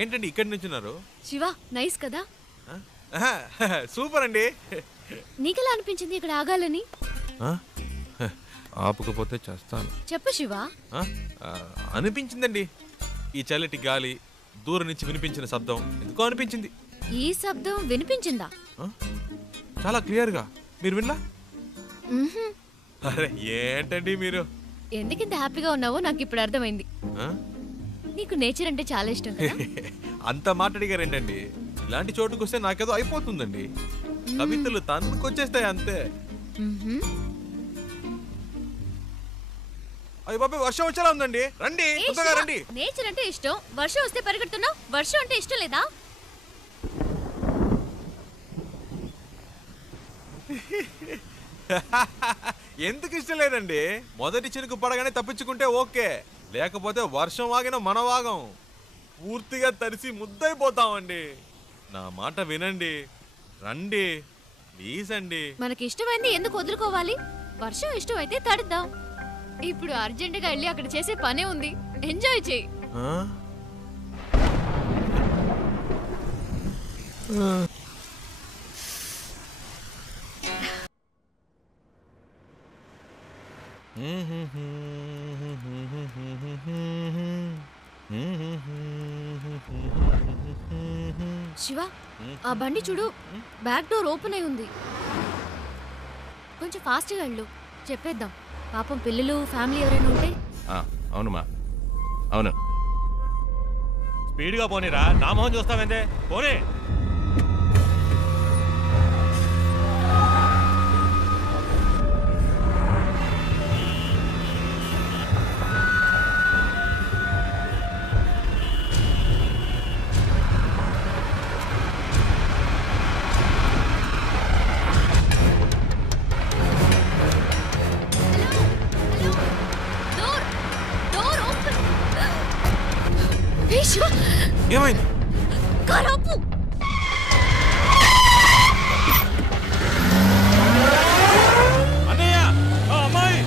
ఏంటండి ఇక్కడి నుంచున్నారు? శివ నైస్ కదా? సూపర్ అండి. నీకెలా అనిపించింది ఇక్కడ ఆగాలని? ఆపకపోతే చేస్తాను. చెప్పు శివ. అనిపించిందండి. ఈ చల్లటి గాలి, దూరం నుంచి వినిపించిన శబ్దం ఎందుకో అనిపించింది. ఈ శబ్దం వినిపించిందా? చాలా క్లియర్ గా. మీరు విన్నా? అరే ఏంటండి మీరు? ఎందుకింత హ్యాపీగా ఉన్నావో నాకు ఇప్పుడు అర్థమైంది. నీకు నేచర్ అంటే చాలా ఇష్టం కదా? అంత మాట్లాడిగారేంటండి? ఇలాంటి చోటుకు వస్తే నాకేదో అయిపోతుందండి. కవితలు తన్నుకొచ్చేస్తాయి అంతే. అయ్య బాబా వర్షం వచ్చేలా ఉందండి. రండి తొందరగా రండి. నేచర్ అంటే ఇష్టం, వర్షం వస్తే పరిగెడుతున్నావు. వర్షం అంటే ఇష్టం లేదా? ఎందుకు ఇష్టం లేదండి? మొదటి చినుకు పడగానే తప్పించుకుంటే ఓకే, లేకపోతే వర్షం వాగిన మన వాగం పూర్తిగా తడిసి ముద్దైపోతామండి. నా మాట వినండి, రండి ప్లీజ్ అండి. మనకి ఇష్టమైంది ఎందుకు వదులుకోవాలి? వర్షం ఇష్టం అయితే తడుద్దాం. ఇప్పుడు అర్జెంటుగా వెళ్ళి అక్కడ చేసే పనే ఉంది. ఎంజాయ్ చేయి. శివ ఆ బండి చూడు, బ్యాక్ డోర్ ఓపెన్ అయి ఉంది. కొంచెం ఫాస్ట్గా వెళ్ళు, చెప్పేద్దాం. పాపం పిల్లలు ఫ్యామిలీ ఎవరైనా ఉంటే. అవునుమా అవును. స్పీడ్గా పోనీరా, నా మొహం చూస్తావేందే, పోనీ. ఏమైంది? కారాపు. అన్నయ్య అమ్మాయి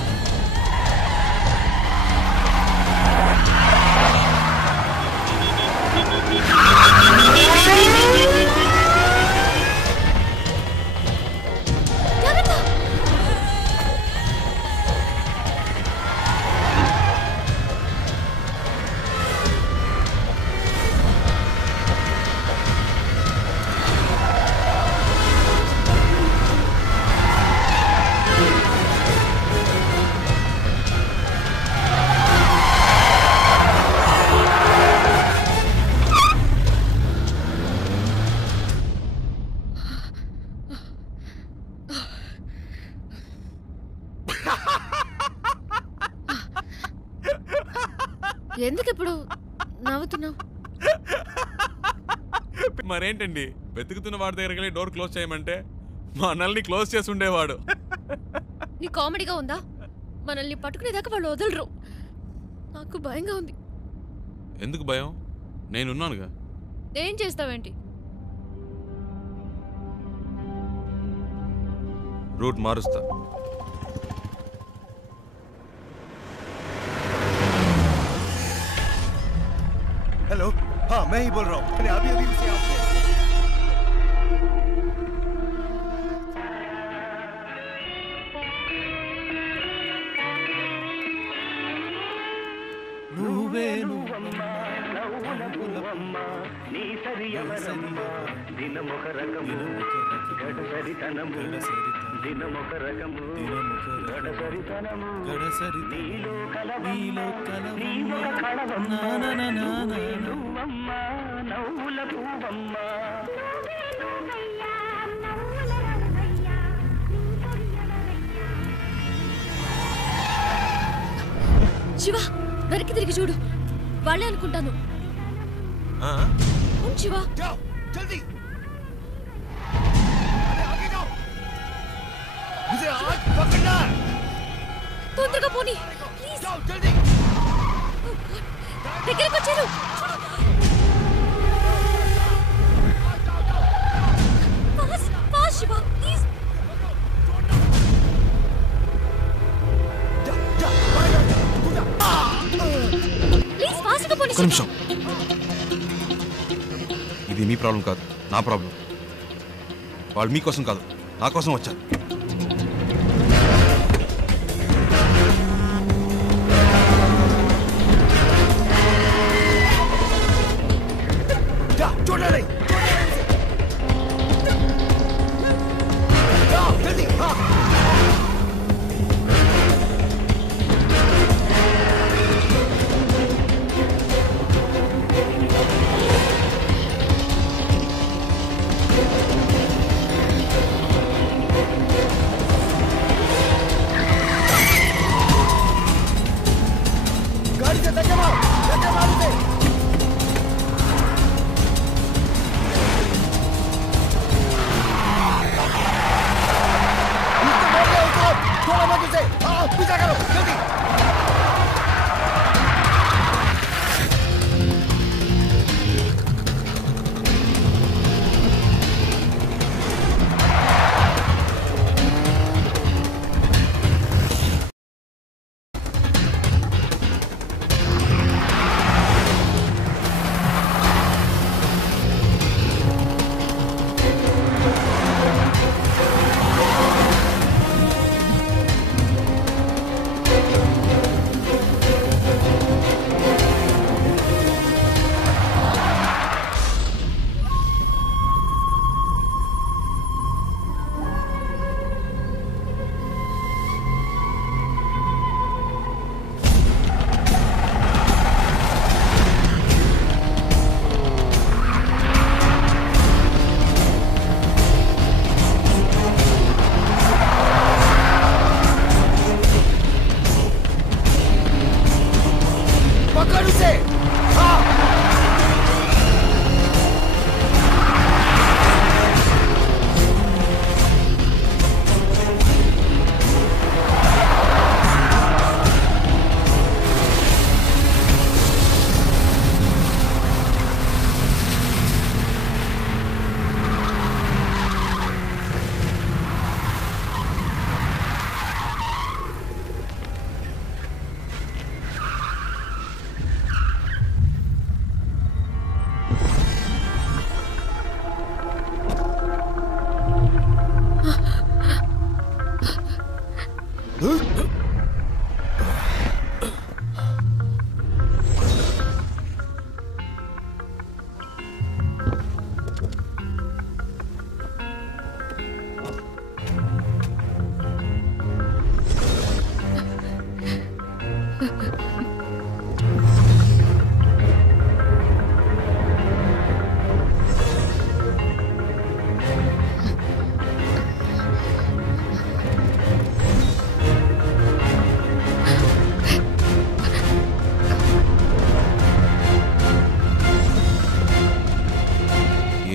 ఎందుకు ఇప్పుడు నవ్వుతున్నావు? మరేంటండి, వెతుకుతున్న వాడి దగ్గరికి వెళ్ళి డోర్ క్లోజ్ చేయమంటే మనల్ని క్లోజ్ చేసి ఉండేవాడు. నీ కామెడీగా ఉందా? మనల్ని పట్టుకునేదాకా వాళ్ళు వదలరు. నాకు భయంగా ఉంది. ఎందుకు భయం? నేనున్నానుగా. ఏం చేస్తావేంటి? रूट मारुस्ता। हेलो, हाँ मैं ही बोल रहा हूँ। मैंने अभी अभी उसे आपसे శివ వెనక్కి తిరిగి చూడు, వాళ్ళే అనుకుంటాను. శివ जल्दी आगे जाओ, मुझे आज पकड़ना है। తొందరగా పోనీ ప్లీజ్. जाओ जल्दी। దగ్గరికి వచ్చారు. Fast fast Shiva please. Please ఫాస్ట్గా పోనీ. నిమిషం ఇది మీ ప్రాబ్లం కాదు, నా ప్రాబ్లం. వాళ్ళు మీకోసం కాదు, నా కోసం వచ్చారు. చూడాలి गाड़ी से धक्का मार उसे। थोड़ा मत उसे, पीछा करो जल्दी।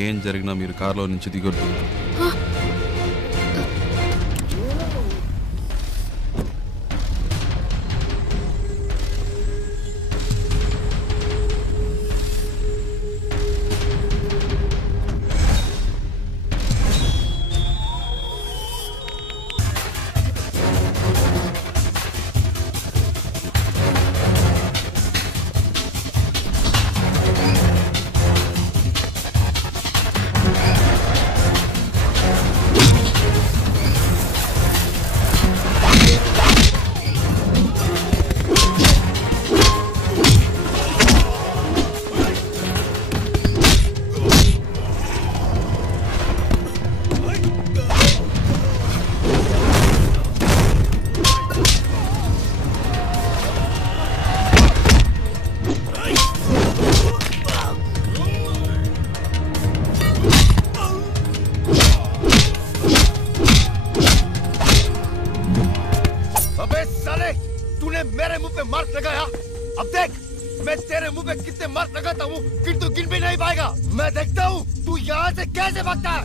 ఏం జరిగినా మీరు కారులో నుంచి దిగొద్దు. मेरे मुंह पे मार्क लगाया। अब देख मैं तेरे मुंह पे कितने मार्क लगाता हूँ फिर तू गिन भी नहीं पाएगा। मैं देखता हूँ तू यहाँ से कैसे भागता है।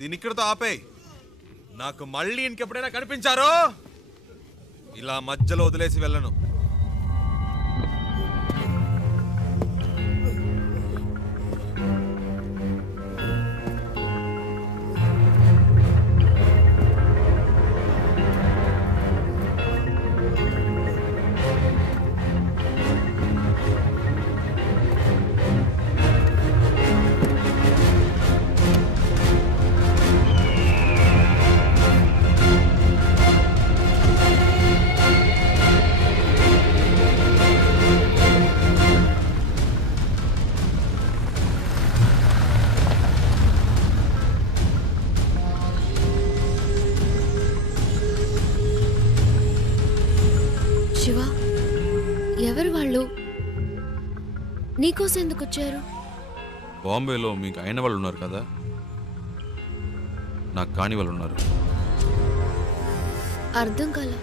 దీని ఇక్కడితో ఆపేయ్. నాకు మళ్ళీ ఇంకెప్పుడైనా కనిపించారో ఇలా మధ్యలో వదిలేసి వెళ్ళను. శివ, ఎవరు వాళ్ళు? నీకోసం ఎందుకు వచ్చారు? బాంబేలో మీకు అయిన వాళ్ళు ఉన్నారు కదా, నాకు కాని వాళ్ళు ఉన్నారు. అర్థం కాల.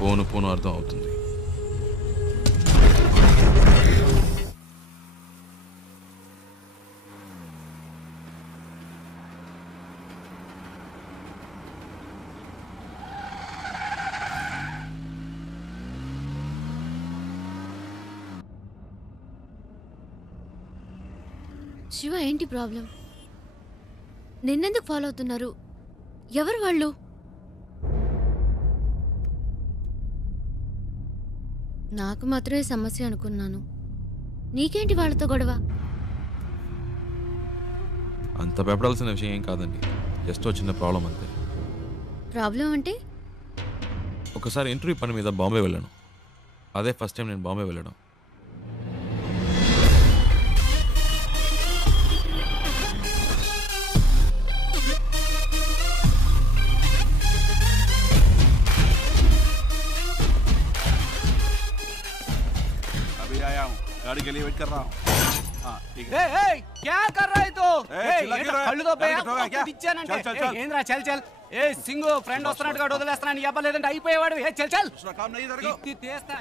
పోను పోను అర్థం అవుతుంది. శివ, ఏంటి ప్రాబ్లం? నిన్నెందుకు ఫాలో అవుతున్నారు? ఎవరు వాళ్ళు? నాకు మాత్రమే సమస్య అనుకున్నాను. నీకేంటి వాళ్ళతో గొడవ? అంత భయపడాల్సిన విషయం ఏం కాదండి, జస్ట్ చిన్న ప్రాబ్లం అంతే. ప్రాబ్లం అంటే? ఒకసారి ఇంటర్వ్యూ పని మీద బాంబే వెళ్ళాను. అదే ఫస్ట్ టైం నేను బాంబే వెళ్ళడం. गाड़ी के लिए वेट कर रहा हूँ। हाँ ठीक है। क्या कर रहा है तो? चिल्ला क्यों रहा है? कళ్ళు తో गाड़ी कट होगा क्या? चल, चल, चल। ఏంద్రా చల్ చల్. ఏ సింగు ఫ్రెండ్ వస్తున్నట్టుగా వదిలేస్తున్నాను. ఇవ్వలేదంటే అయిపోయేవాడు. ఏ చల్ చల్. दूसरा काम नहीं इधर को। తీస్తా